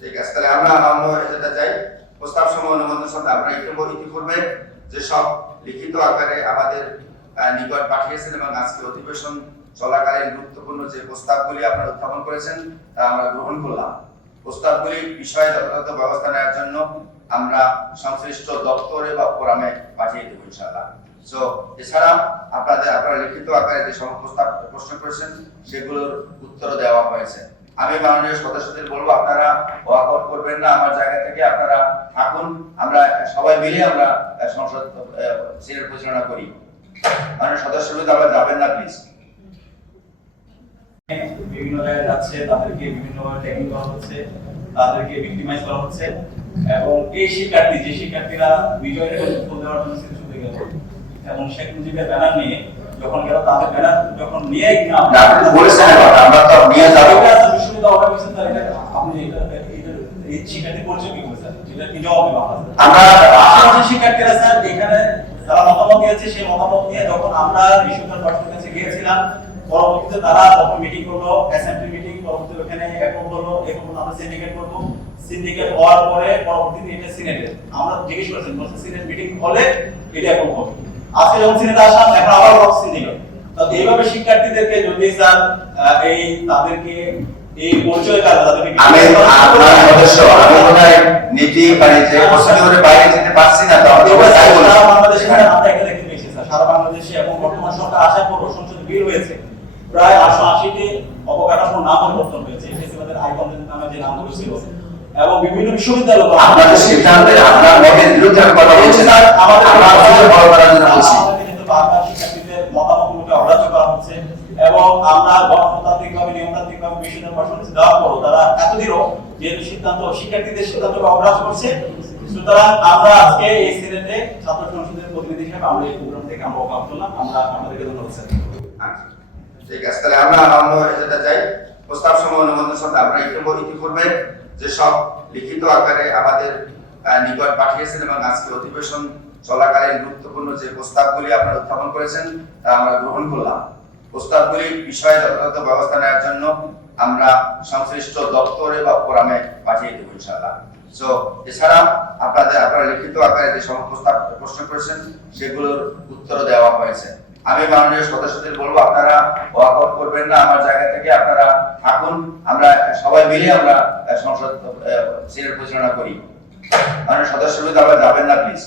ঠিক আছে, তাহলে আমরা যেটা চাই প্রস্তাব সমূহ অনুমোদনের সাথে আমরা ইতিপূর্বে যে সব লিখিত আকারে আমাদের নিকট পাঠিয়েছেন এবং আজকে অধিবেশন চলাকালীন গুরুত্বপূর্ণ যে প্রস্তাবগুলি আপনারা উত্থাপন করেছেন তা আমরা গ্রহণ করলাম। প্রস্তাবগুলি বিষয়ে যথাযথ ব্যবস্থা নেওয়ার জন্য আমরা সংশ্লিষ্ট দপ্তরে বা ফোরামে পাঠিয়ে দেবো ইনশাআল্লাহ। সো এছাড়া আপনারা লিখিত আকারে যে সমস্ত প্রশ্ন করেছেন সেগুলোর উত্তর দেওয়া হয়েছে। আমি মাননীয় সদস্যদের বলবো আপনারা ওয়াকআউট করবেন না, আমার জায়গা থেকে আপনারা থাকুন, আমরা সবাই মিলে আমরা সংসদ সিনেট পরিচালনা করি। মাননীয় সদস্যদের আমরা যাবেন না প্লিজ। বিভিন্ন জায়গায় যাচ্ছে, তাদেরকে বিভিন্নভাবে ট্যাগিং করা হচ্ছে, তাদেরকে ভিক্টিমাইজ করা হচ্ছে এবং এই শিক্ষার্থীরা বিজয়ের ফুল দেওয়ার জন্য সিলেকশন হয়ে গেল এবং শেখ মুজিবের ব্যানার নিয়ে যখন গেল তাদের ব্যানার যখন নিয়ে বলেছেন আমরা তো নিয়ে যাব বিশ্ববিদ্যালয় অফিসে তার এটা আপনি এই শিক্ষার্থী পরিচয় কি বলছেন এটা কি জবাব দেব আমরা আশেপাশের শিক্ষার্থীরা স্যার এখানে যারা মতামত দিয়েছে সেই মতামত নিয়ে যখন আমরা বিশ্ববিদ্যালয় প্রশাসনের কাছে গিয়েছিলাম পরবর্তীতে তারা তখন মিটিং করলো, অ্যাসেম্বলি মিটিং, পরবর্তীতে ওখানে একমত হলো, একমত আমরা সিন্ডিকেট করব, সিন্ডিকেট হওয়ার পরে পরবর্তীতে এটা সিনেটে আমরা জিজ্ঞেস করেছেন বলছে সিনেট মিটিং হলে এটা একমত হবে। আজকে যখন সিনেটে আসলাম এখন আবার বক্স সিন্ডিকেট। তো এইভাবে শিক্ষার্থীদেরকে যদি স্যার এই তাদেরকে এই পরিচয় কাজ তাদেরকে আমি আপনার সদস্য আমি কোথায় নীতি বাড়িতে প্রসিডিউরে বাইরে যেতে পারছি না, তো আমরা তাই বলি সারা বাংলাদেশে আমরা এটা দেখতে পেয়েছি স্যার, সারা বাংলাদেশে এবং বর্তমান সরকার আসার পর সংসদে বিল হয়েছে প্রায় 880টি অবকাঠামো নাম পরিবর্তন হয়েছে। ফেসিবাদের আইকন নামে যে নামগুলো ছিল এবং বিভিন্ন বিশ্ববিদ্যালয় আপনাদের সিদ্ধান্তে আপনার মতের বিরুদ্ধে আমি কথা বলছি না, আমাদের আমাদের বড় করার জন্য বলছি। কিন্তু বারবার শিক্ষার্থীদের মতামতগুলোকে অগ্রাহ্য করা হচ্ছে এবং আমরা গণতান্ত্রিকভাবে নিয়মতান্ত্রিকভাবে বিশ্ববিদ্যালয় প্রশাসন দেওয়ার পরও তারা এতদিনও যেহেতু সিদ্ধান্ত শিক্ষার্থীদের সিদ্ধান্তকে অগ্রাহ্য করছে, সুতরাং আমরা আজকে এই সিনেটে ছাত্র সংসদের প্রতিনিধি হিসেবে আমরা এই প্রোগ্রাম থেকে আমরা ওয়াকআউট করলাম। আমরা আপনাদেরকে ধন্যবাদ স্যার। ঠিক আছে, তাহলে আমরা যেটা চাই প্রস্তাব সমূহ অনুমোদনের সাথে আমরা ইতিপূর্বে যে সব লিখিত আকারে আমাদের নিকট পাঠিয়েছেন এবং আজকে অধিবেশন চলাকালীন গুরুত্বপূর্ণ যে প্রস্তাবগুলি আপনারা উত্থাপন করেছেন তা আমরা গ্রহণ করলাম। প্রস্তাবগুলি বিষয়ে যথাযথ ব্যবস্থা নেওয়ার জন্য আমরা সংশ্লিষ্ট দপ্তরে বা ফোরামে পাঠিয়ে দেবো ইনশাআল্লাহ। সো এছাড়া আপনারা লিখিত আকারে যে সমস্ত প্রশ্ন করেছেন সেগুলোর উত্তর দেওয়া হয়েছে। আমি মাননীয় সদস্যদের বলবো আপনারা ওয়াকআউট করবেন না, আমার জায়গা থেকে আপনারা থাকুন, আমরা সবাই মিলে আমরা সংসদ সিনেট পরিচালনা করি। মাননীয় সদস্যদের আমরা যাবেন না প্লিজ।